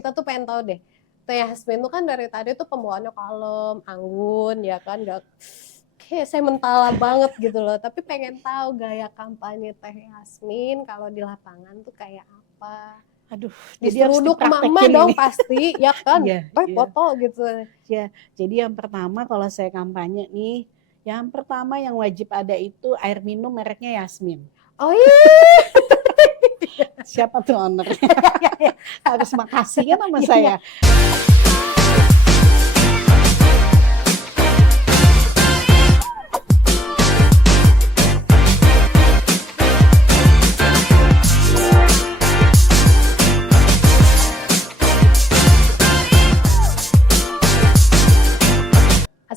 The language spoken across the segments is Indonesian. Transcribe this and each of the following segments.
Kita tuh pengen tahu deh, Teh Yasmin tuh kan dari tadi tuh pembawaannya kalem, anggun, ya kan, nggak kayak saya mentala banget gitu loh. Tapi pengen tahu gaya kampanye Teh Yasmin kalau di lapangan tuh kayak apa? Aduh, jadi harus Diseruduk emak-emak dipraktekin dong ini. pasti, ya kan? Iya, iya. Foto gitu. Ya, jadi yang pertama kalau saya kampanye nih, yang pertama yang wajib ada itu air minum mereknya Yasmin. Oh iya. Siapa tuh ownernya? Harus makasih kan sama Iya, iya. saya.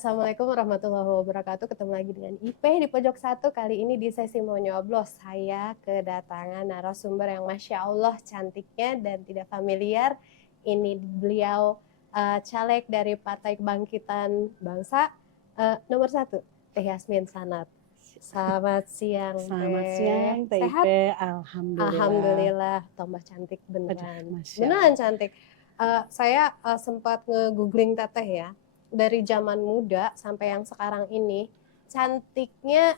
Assalamualaikum warahmatullahi wabarakatuh. Ketemu lagi dengan Ipe di pojok satu. Kali ini di sesi mau nyoblos, saya kedatangan narasumber yang Masya Allah cantiknya dan tidak familiar. Ini beliau caleg dari Partai Kebangkitan Bangsa nomor 1, Teh Yasmin Sanad. Selamat siang, Selamat Teh. siang, Teh Sehat? Ipe. Alhamdulillah. Alhamdulillah, tambah cantik beneran. Masya Beneran cantik. Saya sempat nge-googling Teteh ya. Dari zaman muda sampai yang sekarang ini, cantiknya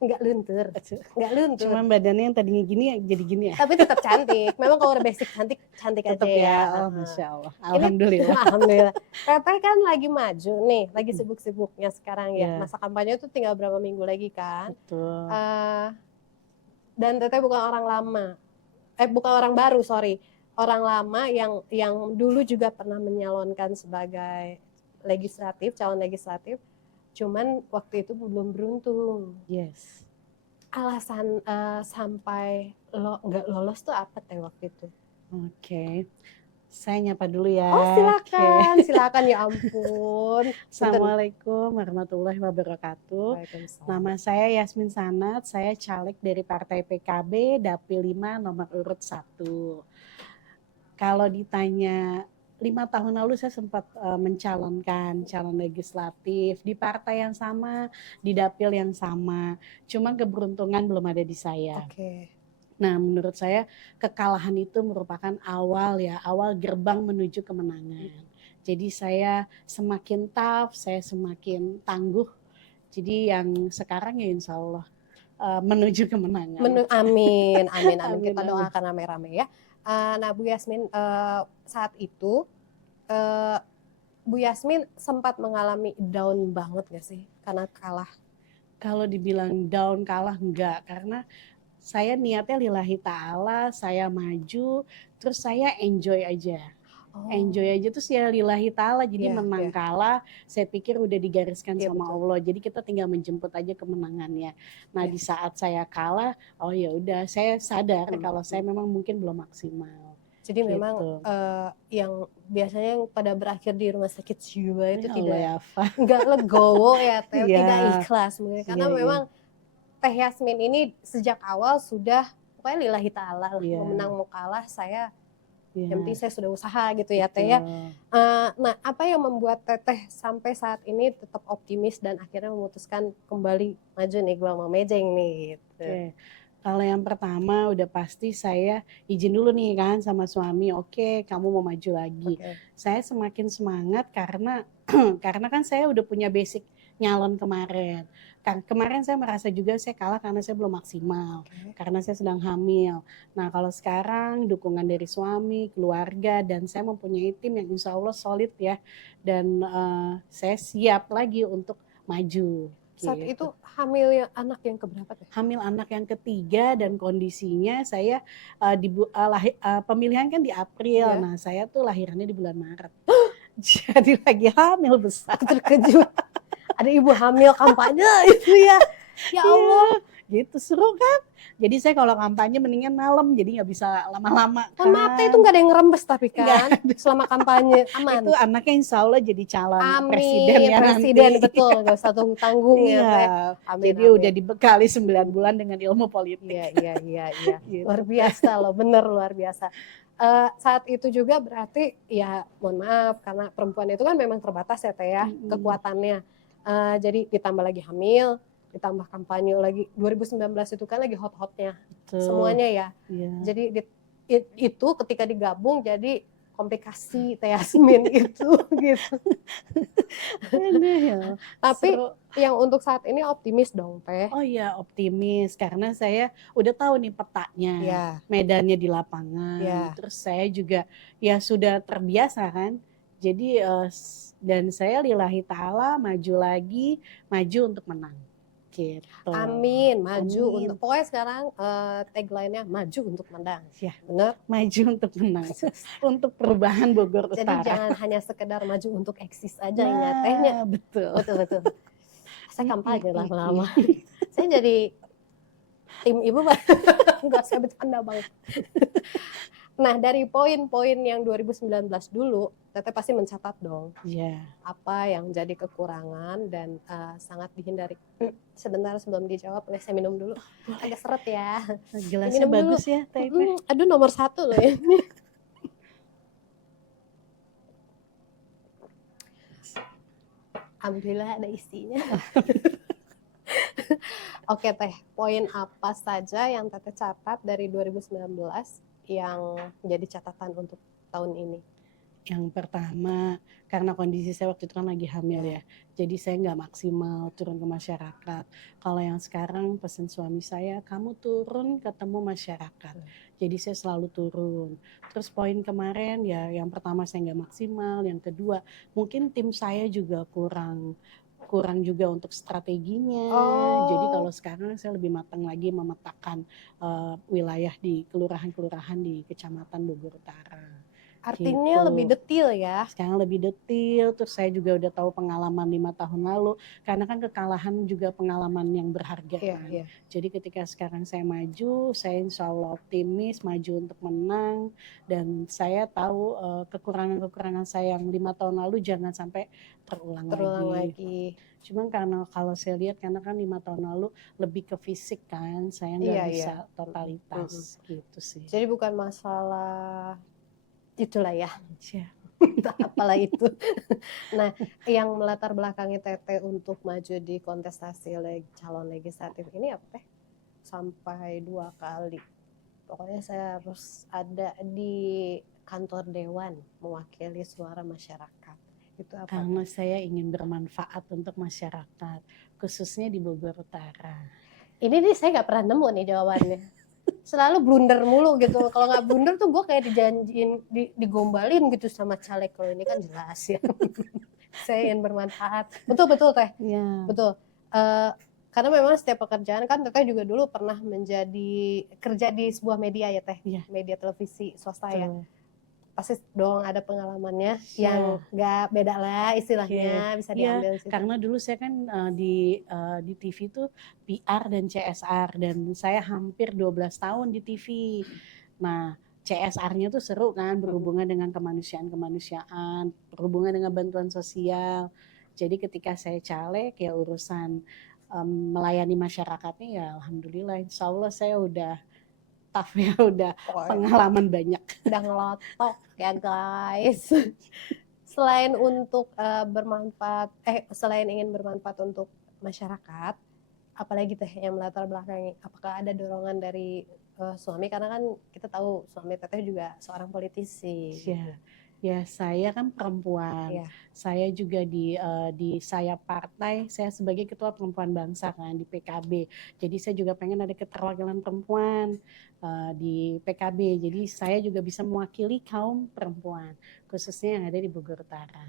nggak luntur. Nggak luntur. Cuma badannya yang tadinya gini jadi gini ya. Tapi tetap cantik. Memang kalau udah basic cantik, cantik Tetap aja ya. ya. Oh, Masya Allah. Alhamdulillah. Alhamdulillah. Teteh kan lagi maju nih, lagi sibuk-sibuknya sekarang ya. Iya. Masa kampanye itu tinggal berapa minggu lagi kan. Betul. Dan Teteh bukan orang lama. Bukan orang baru, sorry. Orang lama yang dulu juga pernah menyalonkan sebagai calon legislatif, cuman waktu itu belum beruntung. Yes. Alasan sampai nggak lolos tuh apa Teh waktu itu? Oke. Saya nyapa dulu ya. Oh silakan, Oke. silakan ya ampun. Assalamualaikum warahmatullahi wabarakatuh. Waalaikumsalam. Nama saya Yasmin Sanad, saya caleg dari Partai PKB Dapil 5 nomor urut 1. Kalau ditanya 5 tahun lalu saya sempat mencalonkan calon legislatif di partai yang sama, di dapil yang sama. Cuma keberuntungan belum ada di saya. Oke. Nah, menurut saya kekalahan itu merupakan awal gerbang menuju kemenangan. Jadi saya semakin tough, saya semakin tangguh. Jadi yang sekarang ya insya Allah menuju kemenangan. Amin. Amin, Kita amin. doakan rame-rame ya. Nah Bu Yasmin, saat itu Bu Yasmin sempat mengalami down banget gak sih karena kalah? Kalau dibilang down kalah enggak, karena saya niatnya lillahi ta'ala, saya maju, terus saya enjoy aja. Enjoy aja tuh ya lillahi ta'ala, jadi menang kalah saya pikir udah digariskan sama Allah, jadi kita tinggal menjemput aja kemenangannya. Nah di saat saya kalah, oh ya udah saya sadar kalau saya memang mungkin belum maksimal. Jadi gitu. memang yang biasanya yang pada berakhir di rumah sakit jiwa itu nggak legowo ya Teh, tidak ikhlas mungkin karena memang Teh Yasmin ini sejak awal sudah pokoknya lillahi ta'ala lah, mau menang mau kalah saya yang penting saya sudah usaha gitu ya Teh ya. Nah apa yang membuat Teteh sampai saat ini tetap optimis dan akhirnya memutuskan kembali maju nih gelang memejeng nih gitu. Kalau yang pertama udah pasti saya izin dulu nih kan sama suami, oke, kamu mau maju lagi. Saya semakin semangat karena kan saya udah punya basic nyalon kemarin. Kemarin saya merasa juga saya kalah karena saya belum maksimal, karena saya sedang hamil. Nah kalau sekarang dukungan dari suami, keluarga, dan saya mempunyai tim yang insya Allah solid ya. Dan saya siap lagi untuk maju. Saat itu hamil anak yang keberapa Teh? Hamil anak yang ketiga dan kondisinya saya pemilihan kan di April, nah saya tuh lahirannya di bulan Maret. Jadi lagi hamil besar. Terkejut. Ada ibu hamil kampanye itu ya. Ya Allah. Gitu seru kan? Jadi saya kalau kampanye mendingan malam, jadi nggak bisa lama-lama kan. Maaf Teh, itu nggak ada yang ngerembes tapi kan selama kampanye aman. Itu anaknya insya Allah jadi calon presiden ya presiden nanti. Betul, nggak usah tanggung ya Teh. Amin, jadi udah dibekali 9 bulan dengan ilmu politik. Iya. Gitu. Luar biasa loh, bener luar biasa. Saat itu juga berarti ya mohon maaf karena perempuan itu kan memang terbatas ya Teh ya kekuatannya. Jadi ditambah lagi hamil, ditambah kampanye lagi 2019 itu kan lagi hot-hotnya semuanya ya. Jadi itu ketika digabung jadi komplikasi Teh Yasmin itu gitu. Aduh ya, Tapi seru. yang untuk saat ini optimis dong Teh. Oh iya optimis karena saya udah tahu nih petanya, Ya, medannya di lapangan, ya. terus saya juga ya sudah terbiasa kan. Jadi dan saya lillahi ta'ala maju lagi, maju untuk menang. Gitu. Amin, maju Amin. untuk pokoknya sekarang tagline-nya maju untuk menang. Ya, Bener? maju untuk menang. Untuk perubahan Bogor Jadi Utara. jangan hanya sekedar maju untuk eksis aja ingat tehnya. Nah, betul. Betul. Saya kampanye lah lama. Saya jadi tim ibu enggak, saya bercanda banget. Nah, dari poin-poin yang 2019 dulu, Teteh pasti mencatat dong Iya. apa yang jadi kekurangan dan sangat dihindari. Sebentar sebelum dijawab, saya minum dulu. Agak seret ya. Gelasnya Minum bagus dulu. ya, Teh Ipeh. Aduh, nomor 1 loh ini. Alhamdulillah ada isinya. Oke Teh, poin apa saja yang Teteh catat dari 2019 yang jadi catatan untuk tahun ini? Yang pertama, karena kondisi saya waktu itu kan lagi hamil ya, jadi saya nggak maksimal turun ke masyarakat. Kalau yang sekarang pesan suami saya, kamu turun ketemu masyarakat. Jadi saya selalu turun. Terus poin kemarin ya, yang pertama saya nggak maksimal, yang kedua mungkin tim saya juga kurang juga untuk strateginya. Jadi kalau sekarang saya lebih matang lagi memetakan wilayah di kelurahan-kelurahan di Kecamatan Bogor Utara. Artinya Gitu. lebih detail ya. Sekarang lebih detail, terus saya juga udah tahu pengalaman 5 tahun lalu, karena kan kekalahan juga pengalaman yang berharga kan. Iya. Jadi ketika sekarang saya maju, saya insya Allah optimis, maju untuk menang, dan saya tahu kekurangan-kekurangan saya yang 5 tahun lalu jangan sampai terulang lagi. Cuman karena kalau saya lihat, karena kan 5 tahun lalu lebih ke fisik kan, saya nggak bisa totalitas gitu sih. Jadi bukan masalah itulah ya. Ya. Apalah itu. Nah, yang melatar belakangi Teteh untuk maju di kontestasi calon legislatif ini apa Teh? Sampai 2 kali. Pokoknya saya harus ada di kantor dewan mewakili suara masyarakat. Itu apa? Karena saya ingin bermanfaat untuk masyarakat, khususnya di Bogor Utara. Ini nih saya nggak pernah nemu nih jawabannya. Selalu blunder mulu gitu. Kalau nggak blunder tuh gue kayak dijanjiin, digombalin gitu sama caleg. Kalau ini kan jelas ya. Saya ingin bermanfaat. Betul Teh. Ya. Betul. Karena memang setiap pekerjaan kan Teteh juga dulu pernah kerja di sebuah media ya Teh. Ya. Media televisi swasta Betul. ya. Pasti dong ada pengalamannya yang nggak beda lah istilahnya, bisa diambil situ. Karena dulu saya kan di TV tuh PR dan CSR, dan saya hampir 12 tahun di TV. Nah, CSR-nya tuh seru kan, berhubungan dengan kemanusiaan, berhubungan dengan bantuan sosial. Jadi ketika saya caleg ya urusan melayani masyarakatnya ya alhamdulillah, insya Allah saya udah tough ya, udah pengalaman banyak. Udah ngelotok ya guys. Selain untuk selain ingin bermanfaat untuk masyarakat, apalagi Teh yang melatar belakangi? Apakah ada dorongan dari suami? Karena kan kita tahu suami Teteh juga seorang politisi. Ya saya kan perempuan. Saya juga di sayap partai, saya sebagai ketua perempuan bangsa kan di PKB. Jadi saya juga pengen ada keterwakilan perempuan di PKB. Jadi saya juga bisa mewakili kaum perempuan, khususnya yang ada di Bogor Utara.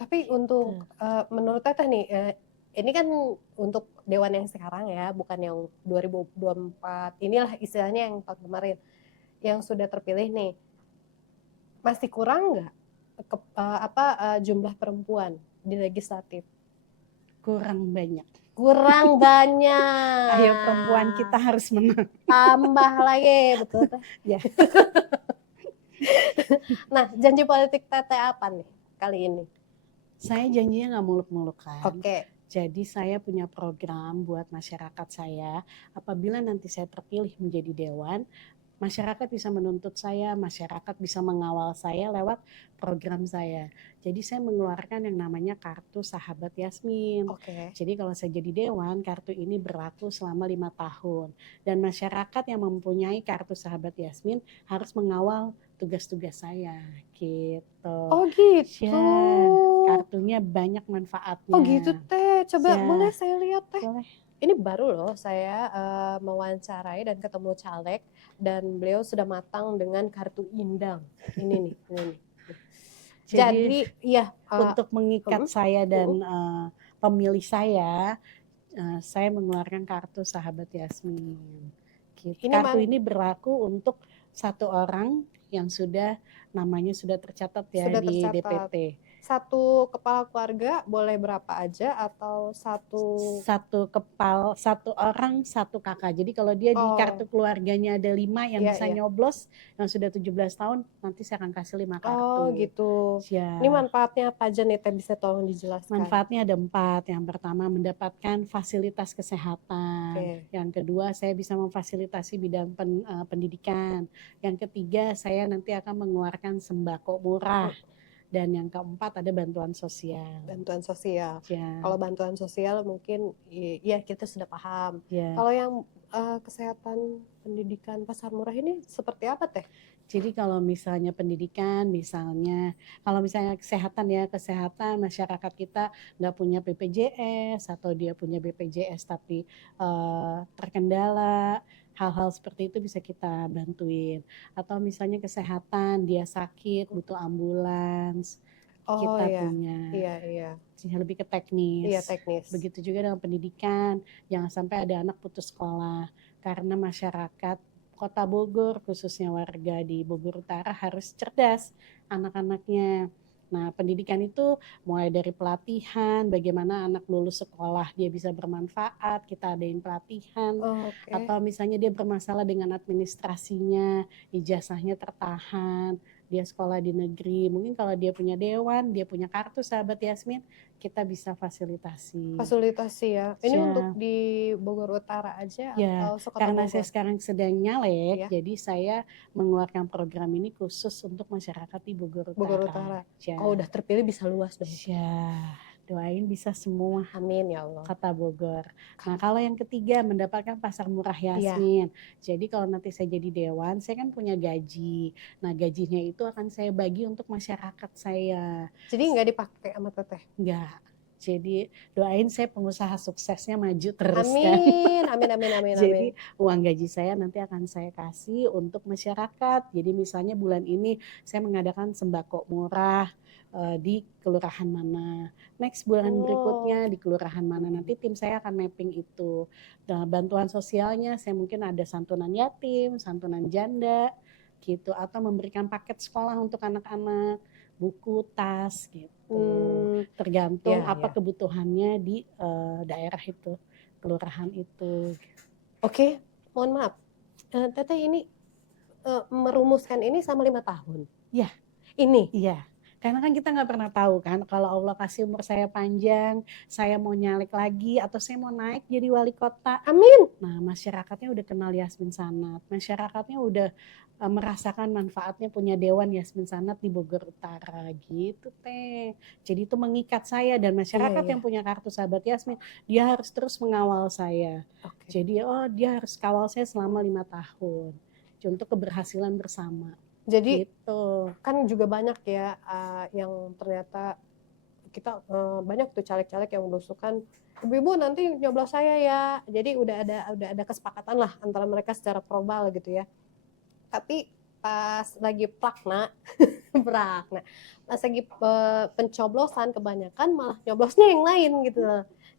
Tapi untuk menurut Teteh nih, ini kan untuk dewan yang sekarang ya, bukan yang 2024. Inilah istilahnya yang tahun kemarin yang sudah terpilih nih. Masih kurang nggak jumlah perempuan di legislatif? Kurang banyak. Ayo perempuan kita harus menang. Tambah lagi, betul ya. Nah, janji politik Teteh apa nih kali ini? Saya janjinya nggak muluk-muluk kan. Oke. Jadi saya punya program buat masyarakat saya. Apabila nanti saya terpilih menjadi dewan, masyarakat bisa menuntut saya, masyarakat bisa mengawal saya lewat program saya. Jadi saya mengeluarkan yang namanya kartu Sahabat Yasmin. Oke. Jadi kalau saya jadi dewan, kartu ini berlaku selama 5 tahun. Dan masyarakat yang mempunyai kartu Sahabat Yasmin harus mengawal tugas-tugas saya, gitu. Oh gitu. Ya, kartunya banyak Oh manfaatnya. gitu Teh. Coba Ya, boleh saya lihat Teh. boleh. Ini baru loh saya mewawancarai dan ketemu caleg dan beliau sudah matang dengan kartu Indang. Ini nih, ini nih. Jadi ya untuk mengikat saya dan pemilih saya mengeluarkan kartu Sahabat Yasmin. Gitu. Kartu ini berlaku untuk 1 orang yang namanya sudah tercatat ya sudah di tercatat. DPT. Satu kepala keluarga boleh berapa aja atau satu orang 1 kakak. Jadi kalau dia di kartu keluarganya ada 5 yang bisa nyoblos yang sudah 17 tahun, nanti saya akan kasih 5 kartu. Oh gitu. Ya. Ini manfaatnya apa aja nih Teh, bisa tolong dijelaskan? Manfaatnya ada 4. Yang pertama mendapatkan fasilitas kesehatan. Yang kedua saya bisa memfasilitasi bidang pendidikan. Yang ketiga saya nanti akan mengeluarkan sembako murah. Dan yang keempat ada bantuan sosial. Bantuan sosial. Ya. Kalau bantuan sosial mungkin ya kita sudah paham. Ya. Kalau yang kesehatan, pendidikan, pasar murah ini seperti apa Teh? Jadi kalau misalnya pendidikan, kalau misalnya kesehatan masyarakat kita nggak punya BPJS atau dia punya BPJS tapi terkendala, hal-hal seperti itu bisa kita bantuin. Atau misalnya kesehatan, dia sakit, butuh ambulans, kita punya. Iya. Lebih ke teknis. Iya, teknis. Begitu juga dengan pendidikan, jangan sampai ada anak putus sekolah. Karena masyarakat Kota Bogor, khususnya warga di Bogor Utara harus cerdas anak-anaknya. Nah, pendidikan itu mulai dari pelatihan, bagaimana anak lulus sekolah dia bisa bermanfaat, kita adain pelatihan. Atau misalnya dia bermasalah dengan administrasinya, ijazahnya tertahan, dia sekolah di negeri. Mungkin kalau dia punya dewan, dia punya kartu Sahabat Yasmin, kita bisa fasilitasi. Fasilitasi ya. Ini untuk di Bogor Utara aja atau sekota karena Bogor? saya sekarang sedang nyalek, jadi saya mengeluarkan program ini khusus untuk masyarakat di Bogor Utara. Kalau udah terpilih bisa luas dong. Doain bisa semua. Amin ya Allah. Kota Bogor. Nah, kalau yang ketiga mendapatkan pasar murah Yasmin. Jadi kalau nanti saya jadi dewan, saya kan punya gaji. Nah, gajinya itu akan saya bagi untuk masyarakat saya. Jadi nggak dipakai sama Teteh? Nggak. Jadi doain saya pengusaha suksesnya maju terus. Amin. Jadi uang gaji saya nanti akan saya kasih untuk masyarakat. Jadi misalnya bulan ini saya mengadakan sembako murah di kelurahan mana. Next bulan berikutnya di kelurahan mana, nanti tim saya akan mapping itu. Dan bantuan sosialnya saya mungkin ada santunan yatim, santunan janda gitu, atau memberikan paket sekolah untuk anak-anak, buku, tas gitu. Tergantung apa kebutuhannya di daerah itu, kelurahan itu. Oke, mohon maaf. Teteh ini merumuskan ini sama 5 tahun? Iya. Ini? Iya. Karena kan kita nggak pernah tahu kan, kalau Allah kasih umur saya panjang, saya mau nyalek lagi atau saya mau naik jadi wali kota. Amin. Nah, masyarakatnya udah kenal Yasmin Sanat, masyarakatnya udah merasakan manfaatnya punya dewan Yasmin Sanat di Bogor Utara gitu Teh. Jadi itu mengikat saya dan masyarakat yang punya kartu Sahabat Yasmin, dia harus terus mengawal saya. Jadi dia harus kawal saya selama 5 tahun untuk keberhasilan bersama. Jadi gitu. Kan juga banyak ya yang ternyata kita banyak tuh caleg-caleg yang berusukan, ibu-ibu nanti nyoblos saya ya. Jadi udah ada kesepakatan lah antara mereka secara verbal gitu ya. Tapi pas lagi prakna, pas lagi pencoblosan kebanyakan malah nyoblosnya yang lain gitu.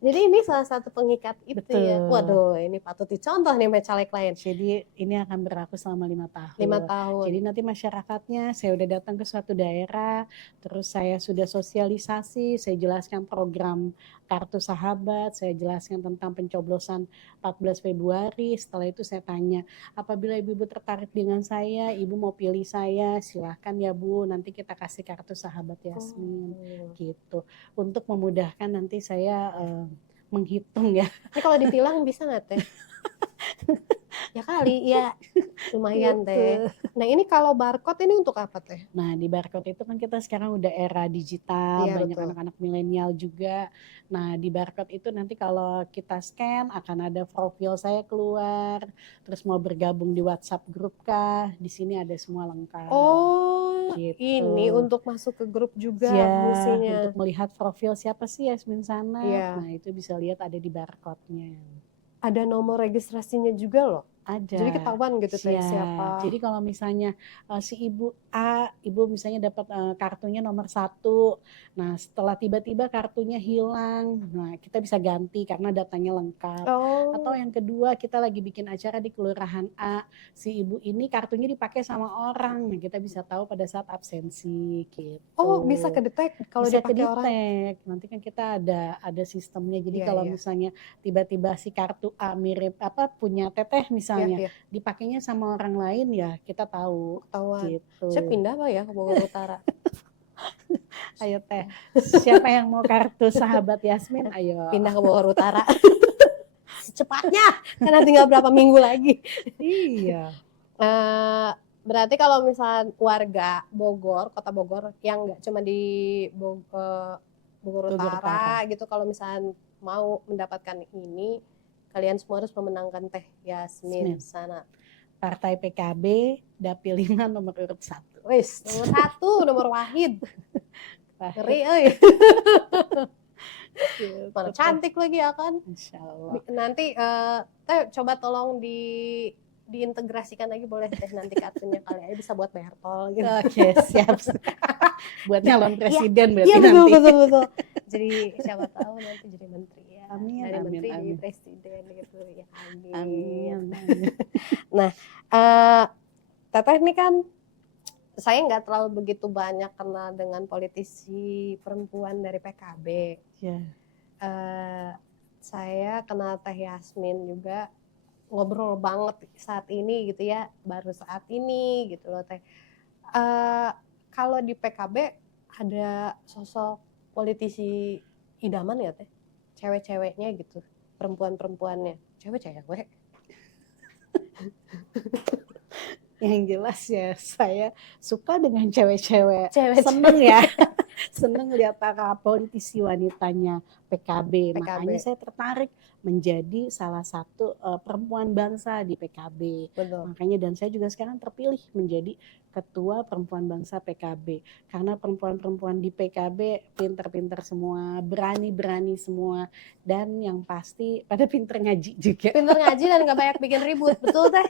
Jadi ini salah satu pengikat itu. Betul. Ya. Waduh, ini patut dicontoh nih sama caleg lain. Jadi ini akan berlaku selama 5 tahun. 5 tahun. Jadi nanti masyarakatnya, saya udah datang ke suatu daerah, terus saya sudah sosialisasi, saya jelaskan program kartu sahabat, saya jelaskan tentang pencoblosan 14 Februari. Setelah itu saya tanya, apabila ibu-ibu tertarik dengan saya, ibu mau pilih saya, silahkan ya Bu, nanti kita kasih kartu Sahabat Yasmin. Gitu. Untuk memudahkan nanti saya menghitung ya. Ini kalau ditilang bisa nggak Teh? Ya kali, ya lumayan Teh. Gitu. Nah ini kalau barcode ini untuk apa Teh? Nah, di barcode itu kan kita sekarang udah era digital, Iya banyak betul. anak-anak milenial juga. Nah, di barcode itu nanti kalau kita scan akan ada profil saya keluar, terus mau bergabung di WhatsApp grup kah, di sini ada semua lengkap. Oh, ini Gitu. untuk masuk ke grup juga Ya, fungsinya. untuk melihat profil siapa sih Yasmin Sanap. Iya. Nah, itu bisa lihat ada di barcode-nya. Ada nomor registrasinya juga loh. Jadi Ada, ketahuan gitu Teh ya. siapa. Jadi kalau misalnya si ibu A, ibu misalnya dapat kartunya nomor 1. Nah, setelah tiba-tiba kartunya hilang, nah kita bisa ganti karena datanya lengkap. Atau Oh, yang kedua, kita lagi bikin acara di kelurahan A, si ibu ini kartunya dipakai sama orang, nah kita bisa tahu pada saat absensi oh bisa gitu. kedetek kalau Bisa dipakai orang. kedetek. Nanti kan kita ada sistemnya. Jadi Iya, kalau iya. misalnya tiba-tiba si kartu A mirip apa punya teteh Iya, misalnya, iya. dipakainya sama orang lain ya kita tahu Ketahuan. Saya gitu. pindah Pak ya ke Bogor Utara. Ayo teh, siapa yang mau kartu sahabat Yasmin? Ayo. Pindah ke Bogor Utara. Secepatnya, karena tinggal berapa minggu lagi. Iya. Berarti kalau misalnya warga Bogor, kota Bogor, yang nggak cuma di Bogor Bogor Utara Utara. gitu, kalau misalnya mau mendapatkan ini, kalian semua harus memenangkan Teh Yasmin Yasmin. Sanap. Partai PKB, Dapil 5 nomor urut 1. Wis, nomor 1, nomor Wahid. Ngeri euy. Gitu, Mana teh. cantik lagi ya kan. Insya Allah. Nanti Teh coba tolong diintegrasikan lagi boleh Teh nanti kartunya kali aja bisa buat bayar tol gitu. Oke, siap. Buat nyalon presiden berarti Iya nanti. betul. Jadi siapa tahu nanti jadi menteri ya. Amin, Dari amin, menteri jadi amin. presiden gitu ya. Amin. Nah, Teteh ini kan saya nggak terlalu begitu banyak kenal dengan politisi perempuan dari PKB. Ya. Saya kenal Teh Yasmin juga ngobrol banget saat ini gitu ya, baru saat ini gitu loh Teh. Kalau di PKB ada sosok politisi idaman ya Teh? Cewek-ceweknya gitu, perempuan-perempuannya. Cewek-cewek. Yang jelas ya saya suka dengan cewek-cewek. Cewek-cewek. Seneng ya. Seneng lihat para politisi wanitanya PKB. Makanya saya tertarik menjadi salah satu perempuan bangsa di PKB. Betul. Makanya dan saya juga sekarang terpilih menjadi ketua perempuan bangsa PKB. Karena perempuan-perempuan di PKB pinter-pinter semua, berani-berani semua, dan yang pasti pada pinter ngaji juga. Pinter ngaji dan gak banyak bikin ribut, betul Teh?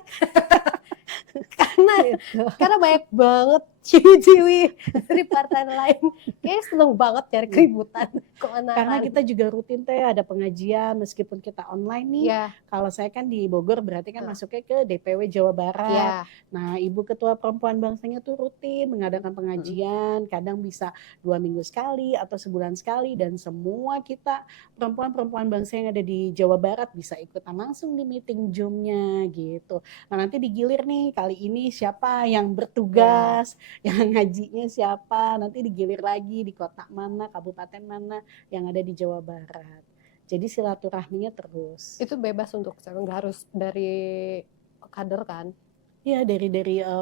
Karena banyak banget ciwi-ciwi dari partai lain kayaknya seneng banget cari keributan keonaran. Karena kita juga rutin Teh ada pengajian meskipun kita online nih. Ya. Kalau saya kan di Bogor berarti kan masuknya ke DPW Jawa Barat. Ya. Nah, Ibu Ketua Perempuan Bangsanya tuh rutin mengadakan pengajian, kadang bisa 2 minggu sekali atau sebulan sekali, dan semua kita perempuan-perempuan bangsa yang ada di Jawa Barat bisa ikutan langsung di meeting Zoom-nya gitu. Nah, nanti digilir nih kali ini siapa yang bertugas, yang ngajinya siapa, nanti digilir lagi di kota mana, kabupaten mana yang ada di Jawa Barat. Jadi silaturahminya terus. Itu bebas untuk nggak harus dari kader kan? Iya, dari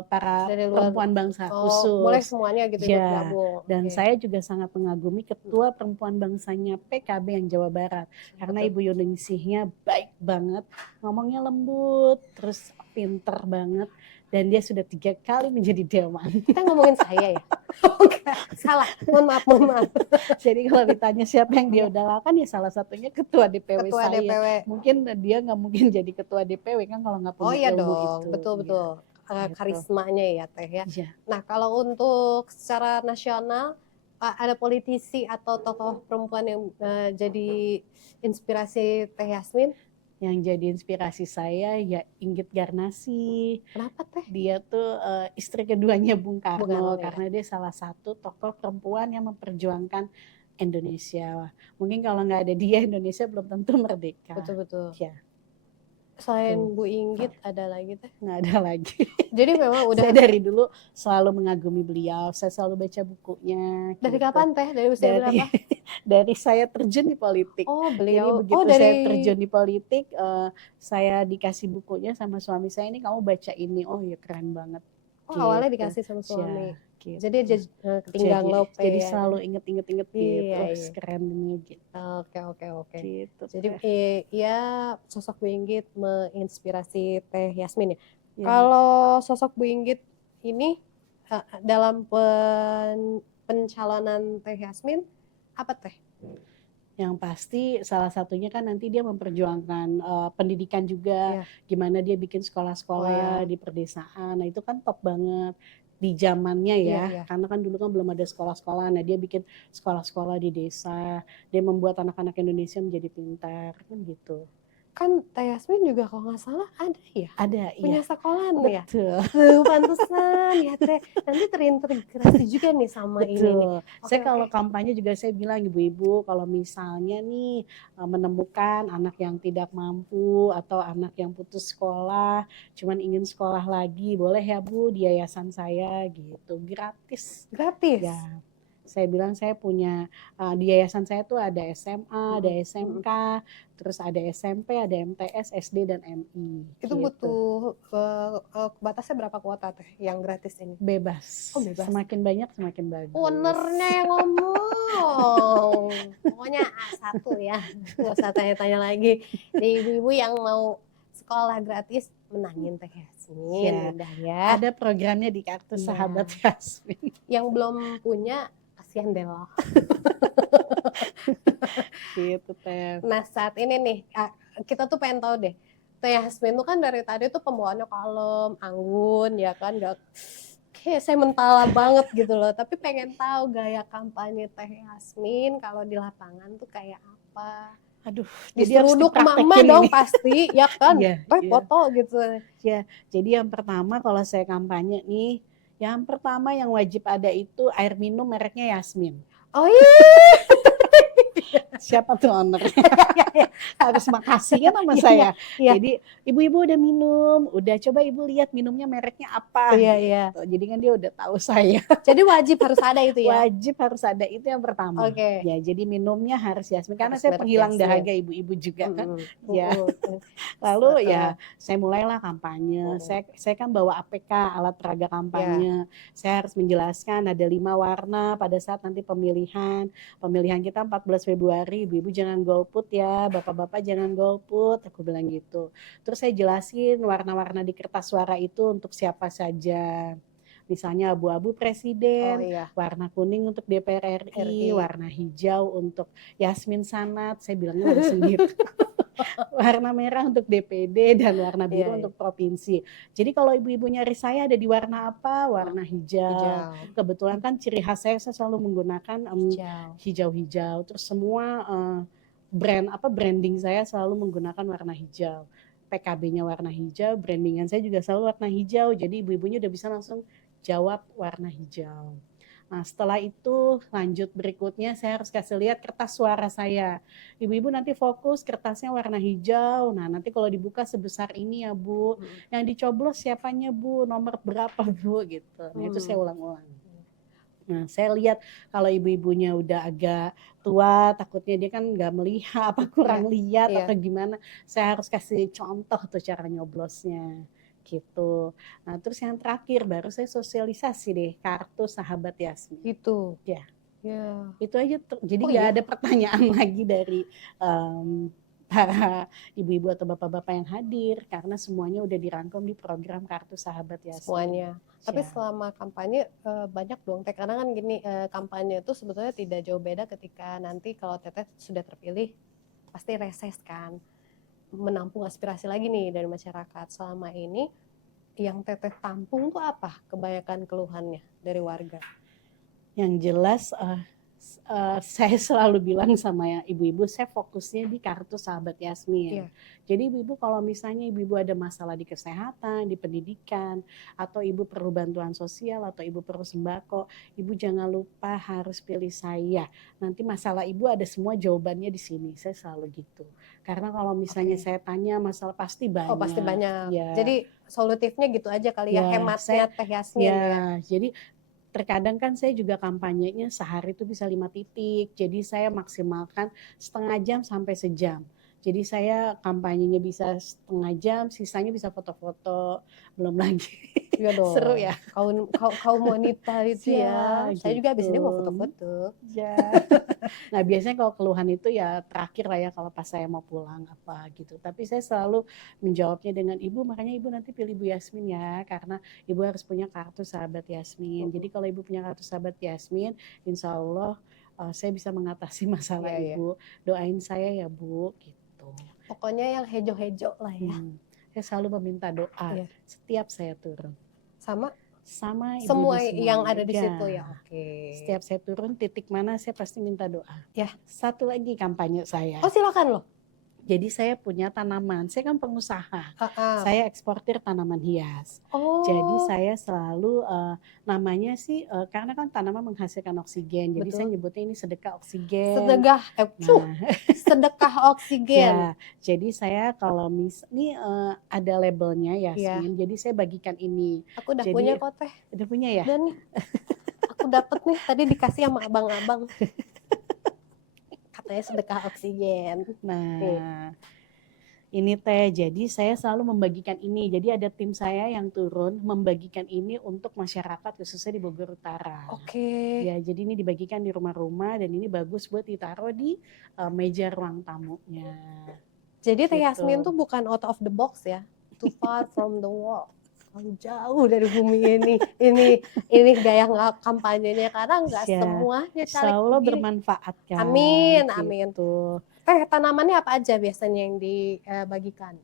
para dari luar, perempuan bangsa khusus. Boleh semuanya gitu ikut gabung. Dan saya juga sangat mengagumi ketua perempuan bangsanya PKB yang Jawa Barat. Karena Ibu Yuningsihnya baik banget, ngomongnya lembut, terus pinter banget. Dan dia sudah 3 kali menjadi dewan. Kita ngomongin saya ya? Salah, mohon maaf. Jadi kalau ditanya siapa yang dia idolakan ya salah satunya ketua DPW ketua saya. DPW. Mungkin dia nggak mungkin jadi ketua DPW kan kalau nggak punya ilmu dong, itu. Betul. Gitu. Karismanya ya Teh ya. Ya. Nah kalau untuk secara nasional ada politisi atau tokoh perempuan yang jadi inspirasi Teh Yasmin? Yang jadi inspirasi saya ya Inggit Garnasi. Kenapa Teh? Dia tuh istri keduanya Bung Karno, ya. karena dia salah satu tokoh perempuan yang memperjuangkan Indonesia. Mungkin kalau nggak ada dia Indonesia belum tentu merdeka. Betul. Ya. Selain Tuh. Bu Inggit ada lagi teh. Nggak ada lagi. Jadi memang udah Saya dari dulu selalu mengagumi beliau, saya selalu baca bukunya dari gitu. kapan teh? Dari usia Dari berapa? dari saya terjun di politik. Oh Jadi beliau, oh begitu saya dari, terjun di politik, saya dikasih bukunya sama suami saya, "Ini kamu baca ini." Oh ya keren banget, oh awalnya gitu. dikasih sama Ya, suami. Jadi gitu. ketinggang lope Jadi ya kan? selalu inget-inget gitu, Iya oh iya. keren ini gitu. Oke oke oke. Gitu Jadi Teh. ya sosok Bu Inggit menginspirasi Teh Yasmin ya. Ya, Kalau sosok Bu Inggit ini dalam pencalonan Teh Yasmin apa Teh? yang pasti salah satunya kan nanti dia memperjuangkan pendidikan juga, Iya. gimana dia bikin Oh sekolah-sekolah ya. di pedesaan. Nah itu kan top banget di zamannya Iya ya, iya. karena kan dulu kan belum ada sekolah-sekolah. Nah dia bikin sekolah-sekolah di desa, dia membuat anak-anak Indonesia menjadi pintar kan gitu. Kan Teh Yasmin juga kalau nggak salah ada ya Ada, punya iya, sekolah ya. betul, Tuh, pantesan ya Teh. Nanti terintegrasi juga nih sama ini nih. betul. Oke Saya oke. kalau kampanye juga saya bilang ibu-ibu kalau misalnya nih menemukan anak yang tidak mampu atau anak yang putus sekolah, cuman ingin sekolah lagi, boleh ya Bu di yayasan saya gitu, gratis. Gratis. Ya, saya bilang saya punya di yayasan saya tuh ada SMA, ada Mm-mm, mm-mm. SMK, terus ada SMP, ada MTS, SD dan MI Itu gitu. butuh batasnya berapa kuota Teh yang gratis ini? Bebas. Oh bebas. Semakin banyak semakin bagus. Ownernya yang ngomong. Pokoknya A1 ya. Nggak usah tanya-tanya lagi. Nih ibu-ibu yang mau sekolah gratis menangin Teh Yasmin. Ya, Udah ya. ada programnya di Kartu Iya. Sahabat Yasmin. Yang belum punya kasihan deh loh. Gitu, Teh. Nah saat ini nih kita tuh pengen tahu deh. Teh Yasmin tuh kan dari tadi tuh pembawaannya kalem, anggun ya kan, gak kayak saya mentala banget gitu loh. Tapi pengen tahu gaya kampanye Teh Yasmin kalau di lapangan tuh kayak apa. Aduh, jadi harus Diseruduk emak-emak dipraktekin dong ini. pasti, ya kan? Iya, iya. Foto gitu. Ya, jadi yang pertama kalau saya kampanye nih, yang pertama yang wajib ada itu air minum mereknya Yasmin. Oh iya. Siapa tuh ownernya? Harus makasih kan sama saya. Iya. Jadi ibu-ibu udah minum, udah coba ibu lihat minumnya mereknya apa. Iya, gitu. iya. Jadi kan dia udah tahu saya. Jadi wajib harus ada itu ya. Wajib harus ada itu yang pertama. Oke. Ya, jadi minumnya harus Yasmin karena Harus saya merek penghilang Yasmin. dahaga ibu-ibu juga kan. Ya. Mm-mm. Lalu ya saya mulailah kampanye. Saya kan bawa APK, alat peraga kampanye. Saya harus menjelaskan ada 5 warna pada saat nanti pemilihan. Pemilihan kita 14 Februari, ibu-ibu jangan golput ya, bapak-bapak jangan golput, aku bilang gitu. Terus saya jelasin warna-warna di kertas suara itu untuk siapa saja. Misalnya abu-abu presiden, warna kuning untuk DPR RI, warna hijau untuk Yasmin Sanat, saya bilangnya langsung gitu. Warna merah untuk DPD dan warna biru untuk provinsi. Jadi kalau ibu-ibu nyari saya ada di warna apa? Warna hijau. Kebetulan kan ciri khas saya selalu menggunakan hijau-hijau. Terus semua branding saya selalu menggunakan warna hijau. PKB-nya warna hijau, brandingan saya juga selalu warna hijau. Jadi ibu-ibunya udah bisa langsung jawab warna hijau. Nah setelah itu lanjut berikutnya saya harus kasih lihat kertas suara saya. Ibu-ibu nanti fokus kertasnya warna hijau. Nah nanti kalau dibuka sebesar ini ya Bu. Yang dicoblos siapanya Bu, nomor berapa Bu gitu. Nah itu saya ulang-ulang. Nah saya lihat kalau ibu-ibunya udah agak tua, takutnya dia kan nggak melihat, apa kurang lihat atau gimana. Saya harus kasih contoh tuh cara nyoblosnya. Gitu. Nah terus yang terakhir baru saya sosialisasi deh Kartu Sahabat Yasmin. Itu. Ya. Itu aja. Jadi nggak ada pertanyaan lagi dari para ibu-ibu atau bapak-bapak yang hadir karena semuanya udah dirangkum di program Kartu Sahabat Yasmin. Semuanya. Tapi selama kampanye banyak dong Teh, karena kan gini kampanye itu sebetulnya tidak jauh beda ketika nanti kalau Teteh sudah terpilih pasti reses kan, menampung aspirasi lagi nih dari masyarakat. Selama ini yang Teteh tampung tuh apa kebanyakan keluhannya dari warga? Yang jelas saya selalu bilang sama ya ibu-ibu, saya fokusnya di kartu sahabat Yasmin. Iya. Jadi ibu-ibu kalau misalnya ibu-ibu ada masalah di kesehatan, di pendidikan, atau ibu perlu bantuan sosial, atau ibu perlu sembako, ibu jangan lupa harus pilih saya. Nanti masalah ibu ada semua jawabannya di sini. Saya selalu gitu. Karena kalau misalnya Oke. saya tanya masalah pasti banyak. Oh pasti banyak. Ya. Jadi solutifnya gitu aja kali ya, Ya, hematnya Teh Yasmin ya. Ya, jadi terkadang kan saya juga kampanyenya sehari itu bisa 5 titik. Jadi saya maksimalkan setengah jam sampai sejam. Jadi saya kampanyenya bisa setengah jam, sisanya bisa foto-foto. Belum lagi. Iya dong. Seru ya. Kaum wanita itu ya. Saya juga abis ini mau gitu. foto-foto. Ya. Nah biasanya kalau keluhan itu ya terakhir lah ya kalau pas saya mau pulang apa gitu. Tapi saya selalu menjawabnya dengan ibu, makanya ibu nanti pilih Bu Yasmin ya, karena ibu harus punya kartu sahabat Yasmin. Jadi kalau ibu punya kartu sahabat Yasmin, insya Allah saya bisa mengatasi masalah Iya, iya. ibu. Doain saya ya Bu gitu. Pokoknya yang hejo-hejo lah ya. Saya selalu meminta doa Iya. setiap saya turun. Sama Sama semua ibu-ibu yang ada di Ya. situ ya. Oke. Setiap saya turun titik mana saya pasti minta doa. Ya. Satu lagi kampanye saya. Oh silakan loh. Jadi saya punya tanaman, saya kan pengusaha, saya eksportir tanaman hias. Oh. Jadi saya selalu namanya sih karena kan tanaman menghasilkan oksigen, jadi Betul. saya nyebutnya ini sedekah oksigen. Sedekah oksigen. Ya, jadi saya kalau ini ada labelnya Yasmin, jadi saya bagikan ini. Aku udah Jadi, punya kok Teh. Udah punya ya? Udah nih. Aku dapat nih, tadi dikasih sama abang-abang. Katanya sedekah oksigen. Nah, ini Teh, jadi saya selalu membagikan ini. Jadi ada tim saya yang turun membagikan ini untuk masyarakat khususnya di Bogor Utara. Oke. Ya, jadi ini dibagikan di rumah-rumah dan ini bagus buat ditaruh di meja ruang tamunya. Jadi Teh Gitu. Yasmin tuh bukan out of the box ya, too far from the wall. Jauh dari bumi ini. Ini gaya kampanyenya karena nggak Ya, semuanya insya Allah begini. bermanfaat kan. Amin, gitu. amin. Teh tanamannya apa aja biasanya yang dibagikan?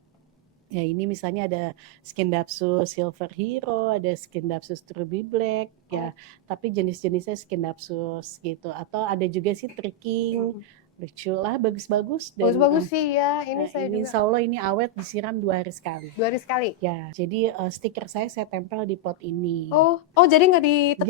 Ya ini misalnya ada Scindapsus Silver Hero, ada Scindapsus Ruby Black, ya. Tapi jenis-jenisnya Scindapsus gitu. Atau ada juga sih Tricking, lucu lah, bagus-bagus. Bagus-bagus sih ya. Ini saya ini juga. insya Allah ini awet disiram 2 hari sekali. 2 hari sekali? Ya, jadi stiker saya tempel di pot ini. Oh jadi nggak di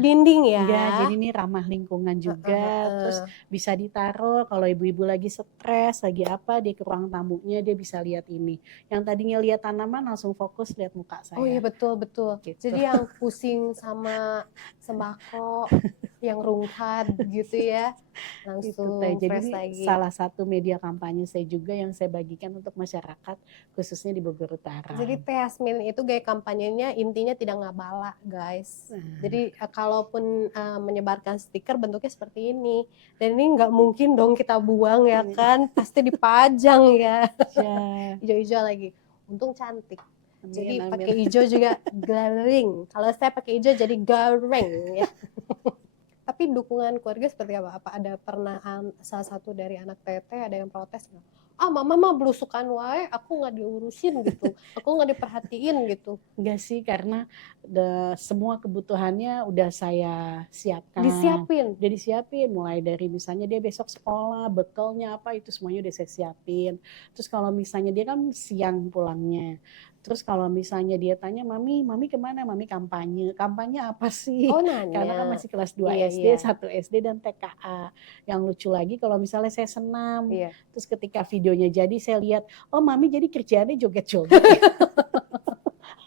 dinding ya? Ya, jadi ini ramah lingkungan juga. Terus bisa ditaruh kalau ibu-ibu lagi stres, lagi apa, dia ke ruang tamunya dia bisa lihat ini. Yang tadinya lihat tanaman langsung fokus lihat muka saya. Oh iya betul. Gitu. Jadi yang pusing sama sembako, yang rungkat gitu ya, langsung Jadi fresh ini lagi. salah satu media kampanye saya juga yang saya bagikan untuk masyarakat khususnya di Bogor Utara. Jadi Teh Yasmin itu gaya kampanyenya intinya tidak ngabala guys. Jadi kalaupun menyebarkan stiker bentuknya seperti ini. Dan ini nggak mungkin dong kita buang ya kan, pasti dipajang ya. Hijau-hijau lagi. Untung cantik. Jadi pakai hijau juga glaring. Kalau saya pakai hijau jadi goreng ya. Tapi dukungan keluarga seperti apa? Apa ada pernah salah satu dari anak Teteh ada yang protes nggak? Mama mah belusukan wae, aku nggak diurusin gitu, aku nggak diperhatiin gitu. Enggak sih, karena semua kebutuhannya udah saya siapkan. Udah disiapin, mulai dari misalnya dia besok sekolah, bekalnya apa itu semuanya udah saya siapin. Terus kalau misalnya dia kan siang pulangnya. Terus kalau misalnya dia tanya, Mami kemana? Mami kampanye apa sih? Oh nanya. Karena kan masih kelas 2 SD, 1 SD dan TKA. Yang lucu lagi kalau misalnya saya senam, terus ketika videonya jadi saya lihat, oh Mami jadi kerjaannya joget-joget.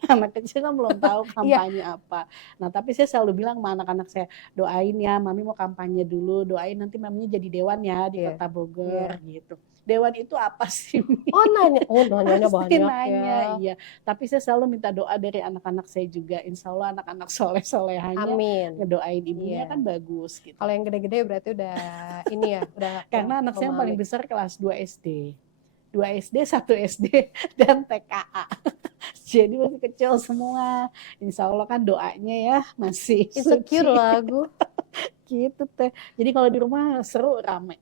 Anak kecil kan belum tahu kampanye apa. Nah tapi saya selalu bilang sama anak-anak saya, doain ya Mami mau kampanye dulu, doain nanti Maminya jadi dewan ya di Kota Bogor gitu. Dewan itu apa sih? Oh nanya, nanyanya banyak ya. Iya. Tapi saya selalu minta doa dari anak-anak saya juga. Insya Allah anak-anak soleh-solehannya ngedoain ibunya kan bagus gitu. Kalau yang gede-gede berarti udah ini ya, udah. Karena anak saya yang paling besar kelas 2 SD. 2 SD, 1 SD, dan TKA. Jadi masih kecil semua. Insya Allah kan doanya ya masih insecure lagu. Gitu Teh. Jadi kalau di rumah seru rame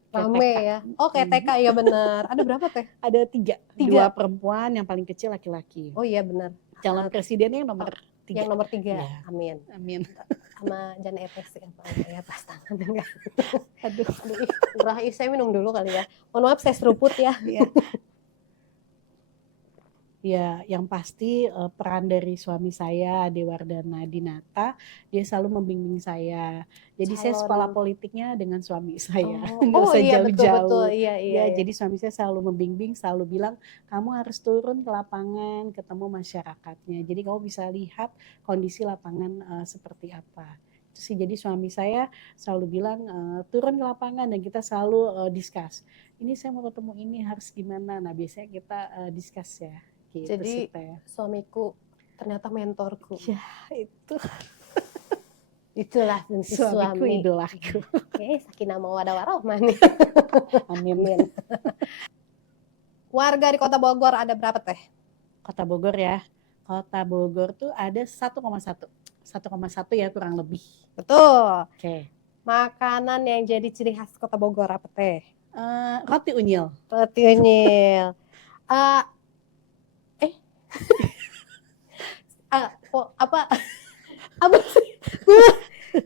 ya. Oh kayak TK ya benar. Ada berapa Teh? Ada 3. 2 perempuan, yang paling kecil laki-laki. Oh iya benar. Calon presidennya yang nomor 3. Yang nomor 3. Iya. Amin. Amin. Sama jangan etes ya pas tangan enggak. Aduh. Murah, saya minum dulu kali ya. Mohon maaf saya seruput ya. Iya. Ya, yang pasti peran dari suami saya, Adewardana Dinata, dia selalu membimbing saya. Jadi saya sekolah politiknya dengan suami saya, nggak usah iya betul. jauh-jauh. Iya. Ya, jadi suami saya selalu membimbing, selalu bilang kamu harus turun ke lapangan, ketemu masyarakatnya. Jadi kamu bisa lihat kondisi lapangan seperti apa. Itu sih, jadi suami saya selalu bilang turun ke lapangan dan kita selalu discuss. Ini saya mau ketemu ini harus gimana. Nah biasanya kita discuss ya. Gitu jadi sih, Teh. suamiku ternyata mentorku. Ya itu. Itulah fungsi Suamiku suami. idolaku. Sakinah mawaddah warahmah nih. Amin. Warga di Kota Bogor ada berapa Teh? Kota Bogor ya. Kota Bogor tuh ada 1,1. 1,1 ya kurang lebih. Betul. Oke. Makanan yang jadi ciri khas Kota Bogor apa Teh? Roti unyil. Roti unyil. Apa sih?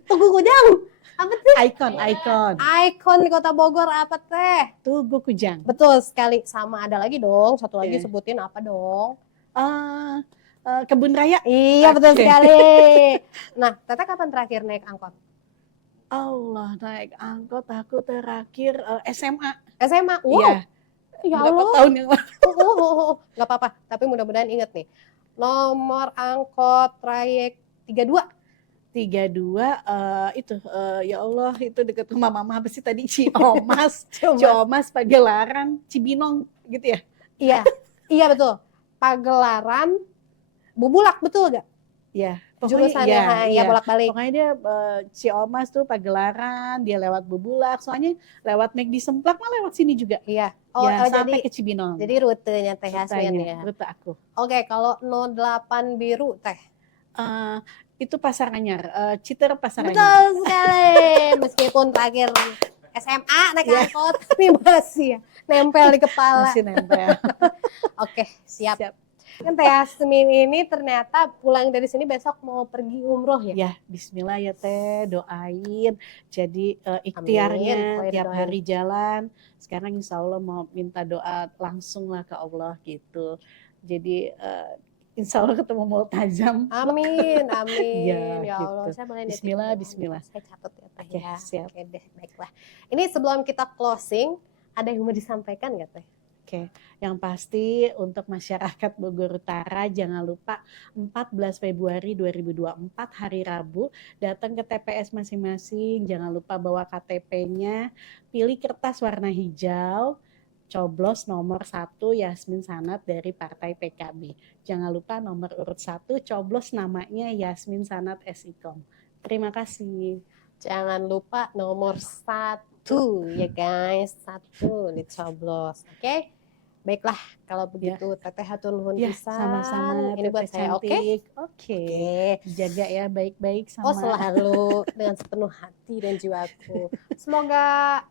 Tugu Kujang. Apa sih? Ikon di Kota Bogor apa Teh? Tugu Kujang. Betul sekali. Sama ada lagi dong. Satu lagi Yeah. sebutin apa dong? Kebun Raya. Iya betul sekali. Nah, Teteh kapan terakhir naik angkot? Allah, naik angkot aku terakhir SMA. SMA. Wow. Iya. Ya Berapa Allah. tahun yang lalu? Gak apa-apa. Tapi mudah-mudahan inget nih. Nomor angkot trayek 32. 32 itu ya Allah itu dekat rumah mama apa sih tadi Ciomas, Pagelaran, Cibinong gitu ya? Iya betul. Pagelaran, Bubulak betul gak? Ya, Jurusannya ya bolak-balik. Pokoknya dia Ciomas tuh Pagelaran, dia lewat Bubulak, soalnya lewat McD Semplak mah lewat sini juga. Iya. Ya, sampai ke Cibinong. Jadi rutenya Teh Yasmin ya. Rute aku. Oke, kalau 08 biru Teh. Itu Pasar Anyar, Citer Pasar Anyar. Betul sekali. Meskipun terakhir SMA naik angkot, tapi masih ya nempel di kepala. Masih nempel. Oke, siap. Kan Teh Yasmin ini ternyata pulang dari sini besok mau pergi umroh ya? Ya, bismillah ya Teh, doain. Jadi ikhtiarnya tiap hari jalan. Sekarang insya Allah mau minta doa langsung lah ke Allah gitu. Jadi insya Allah ketemu multazam. Amin. Ya Allah, gitu. saya boleh Bismillah. Saya catat ya Teh ya. Siap. Oke deh, baiklah. Ini sebelum kita closing, ada yang mau disampaikan nggak Teh? Oke, yang pasti untuk masyarakat Bogor Utara jangan lupa 14 Februari 2024 hari Rabu datang ke TPS masing-masing. Jangan lupa bawa KTP-nya, pilih kertas warna hijau, coblos nomor 1 Yasmin Sanat dari Partai PKB. Jangan lupa nomor urut 1 coblos namanya Yasmin Sanat SIKOM. Terima kasih. Jangan lupa nomor 1 ya guys, 1 dicoblos. Oke? Baiklah, kalau begitu Teteh hatur nuhun pisan. Sama-sama. Ini buat saya oke? Oke. Jaga ya baik-baik sama. Oh, selalu dengan sepenuh hati dan jiwaku. Semoga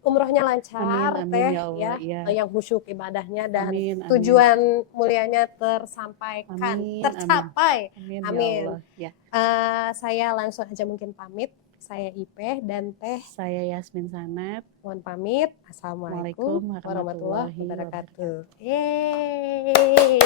umrohnya lancar, amin, Teh ya Allah, ya. Yang khusyuk ibadahnya dan amin. tujuan mulianya tersampaikan, tercapai. Amin. Amin. Ya Allah, ya. Saya langsung aja mungkin pamit. Saya Ipeh dan Teh. Saya Yasmin Sanat. Mohon pamit. Assalamualaikum warahmatullahi wabarakatuh. Yeay.